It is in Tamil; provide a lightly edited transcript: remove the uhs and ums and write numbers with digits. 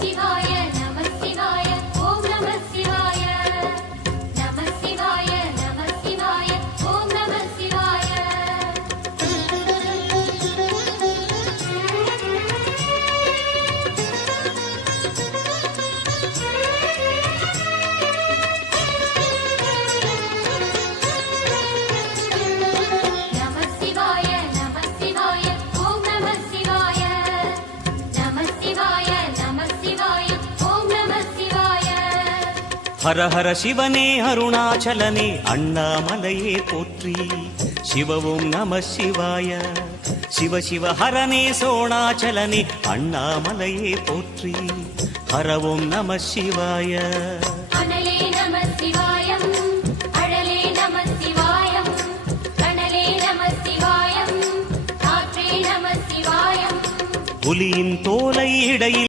சிவாய நம சிவாய ஓம் நம சிவாய நம சிவாய நம சிவாய ஓம் நம சிவாய ஹர ஹர சிவனே அருணாச்சலனே அண்ணாமலையே போற்றி சிவவும் நம சிவாய சிவ சிவ ஹரனே சோணாச்சலனே அண்ணாமலையே போற்றி ஹரவும் நம சிவாய அனலே நம சிவாயம் அழலே நம சிவாயம் கனலே நம சிவாயம் காற்றே நம சிவாயம் புலியின் தோலை இடையில்